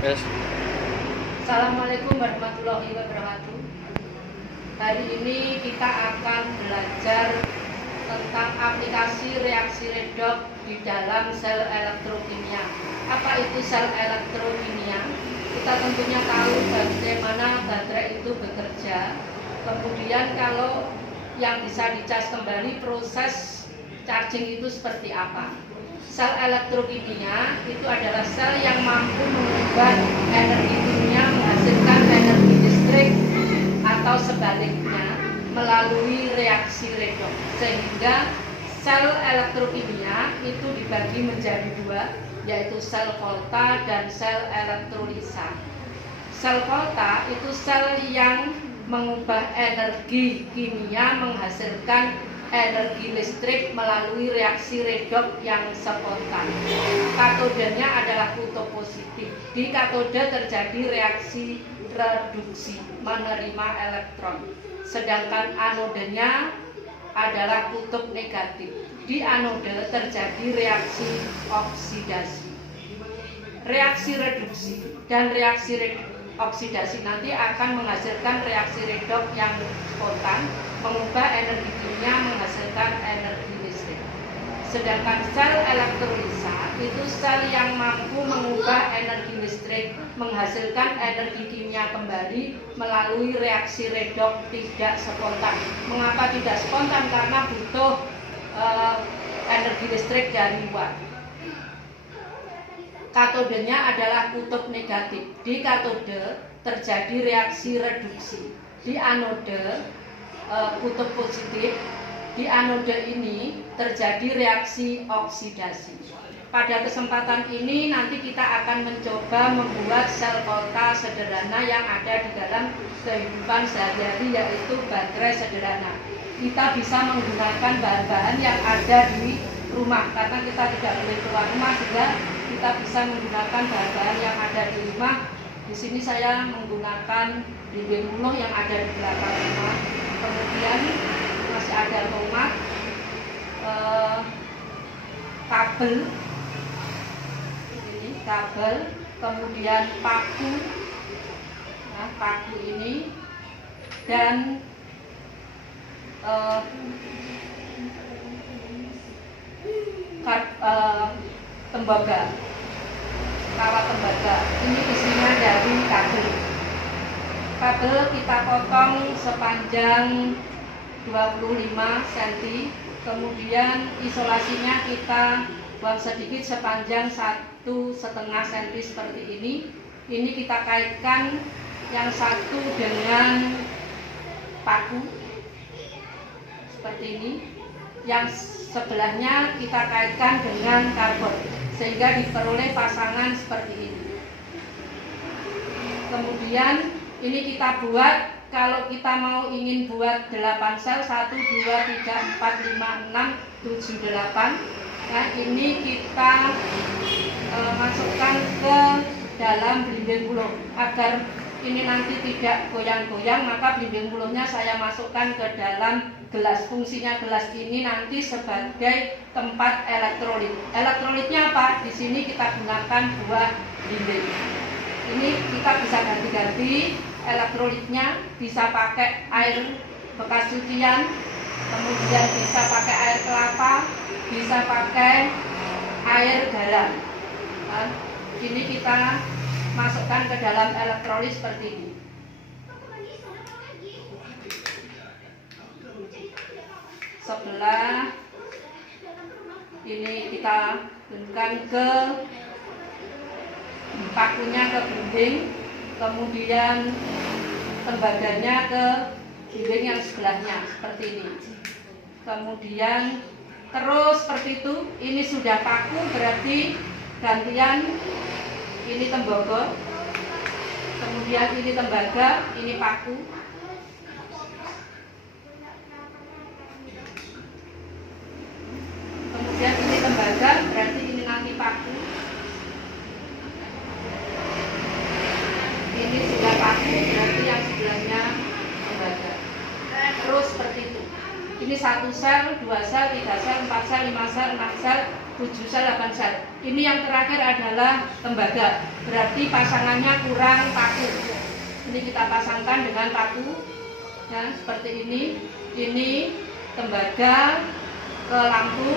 Yes. Assalamualaikum warahmatullahi wabarakatuh. Hari ini kita akan belajar tentang aplikasi reaksi redoks di dalam sel elektrokimia. Apa itu sel elektrokimia? Kita tentunya tahu bagaimana baterai itu bekerja. Kemudian kalau yang bisa dicas kembali, proses charging itu seperti apa? Sel elektrokimia itu adalah sel yang mampu mengubah energi kimia menghasilkan energi listrik atau sebaliknya melalui reaksi redoks. Sehingga sel elektrokimia itu dibagi menjadi dua, yaitu sel volta dan sel elektrolisa. Sel volta itu sel yang mengubah energi kimia menghasilkan energi listrik melalui reaksi redoks yang spontan. Katodenya adalah kutub positif. Di katode terjadi reaksi reduksi menerima elektron. Sedangkan anodenya adalah kutub negatif. Di anode terjadi reaksi oksidasi. Reaksi reduksi dan reaksi oksidasi nanti akan menghasilkan reaksi redoks yang spontan, mengubah energi kimia menghasilkan energi listrik. Sedangkan sel elektrolisa itu sel yang mampu mengubah energi listrik menghasilkan energi kimia kembali melalui reaksi redoks tidak spontan. Mengapa tidak spontan? Karena butuh energi listrik dari luar. Katodenya adalah kutub negatif. Di katode terjadi reaksi reduksi. Di anode kutub positif. Di anode ini terjadi reaksi oksidasi. Pada kesempatan ini nanti kita akan mencoba membuat sel volta sederhana yang ada di dalam kehidupan sehari-hari, yaitu baterai sederhana. Kita bisa menggunakan bahan-bahan yang ada di rumah karena kita tidak boleh keluar rumah, sehingga kita bisa menggunakan bahan-bahan yang ada di rumah. Di sini saya menggunakan dinding muluh yang ada di belakang rumah. Kemudian masih ada tomat, kabel, ini kabel, kemudian paku, nah, paku ini, dan tembaga, kawat tembaga. Ini isinya dari kabel. Kabel kita potong sepanjang 25 cm, kemudian isolasinya kita buang sedikit sepanjang 1,5 cm seperti ini. Ini kita kaitkan yang satu dengan paku seperti ini, yang sebelahnya kita kaitkan dengan karbon sehingga diperoleh pasangan seperti ini. Kemudian ini kita buat, kalau kita mau ingin buat 8 sel, 1, 2, 3, 4, 5, 6, 7, 8. Nah, ini kita masukkan ke dalam belimbing puluh. Agar ini nanti tidak goyang-goyang, maka belimbing puluhnya saya masukkan ke dalam gelas. Fungsinya gelas ini nanti sebagai tempat elektrolit. Elektrolitnya apa? Di sini kita gunakan buah belimbing. Ini kita bisa ganti-ganti elektrolitnya, bisa pakai air bekas cucian, kemudian bisa pakai air kelapa, bisa pakai air garam. Nah, ini kita masukkan ke dalam elektrolit seperti ini. Sebelah ini kita bentukkan ke pakunya ke belimbing, kemudian tembaganya ke belimbing yang sebelahnya seperti ini. Kemudian terus seperti itu. Ini sudah paku, berarti gantian ini tembaga, kemudian ini tembaga, ini paku. Kemudian ini tembaga, berarti ini nanti paku. Ini sudah paku, berarti yang sebelahnya tembaga. Terus seperti itu. Ini 1 sel, 2 sel, 3 sel, 4 sel, 5 sel, 6 sel, 7 sel 8 sel. Ini yang terakhir adalah tembaga, berarti pasangannya kurang paku. Ini kita pasangkan dengan paku ya, seperti ini. Ini tembaga ke lampu,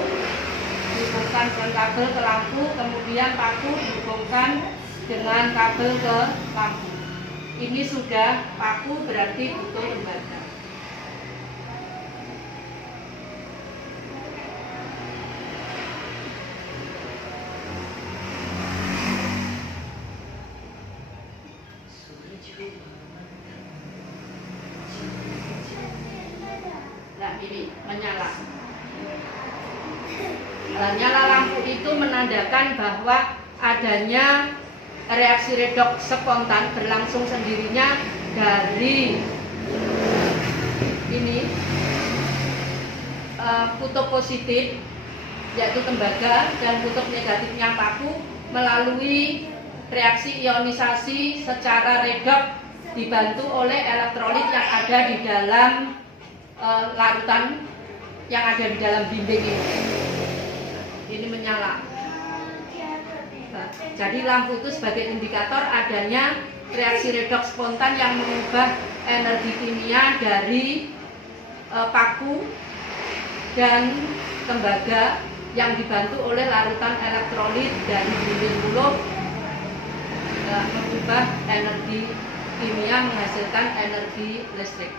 dihubungkan dengan kabel ke lampu, kemudian paku dihubungkan dengan kabel ke lampu. Ini sudah paku, berarti butuh tembaga. Nah, ini menyala. Nyala lampu itu menandakan bahwa adanya reaksi redoks spontan berlangsung sendirinya dari ini kutub positif yaitu tembaga dan kutub negatifnya paku melalui reaksi ionisasi secara redoks dibantu oleh elektrolit yang ada di dalam larutan yang ada di dalam dinding ini. Ini menyala. Nah, jadi lampu itu sebagai indikator adanya reaksi redoks spontan yang mengubah energi kimia dari paku dan tembaga yang dibantu oleh larutan elektrolit dari dinding mulut, mengubah energi kimia menghasilkan energi listrik.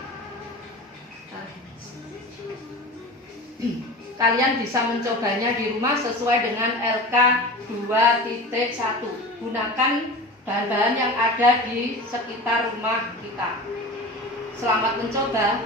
Kalian bisa mencobanya di rumah sesuai dengan LK 2.1. Gunakan bahan-bahan yang ada di sekitar rumah kita. Selamat mencoba.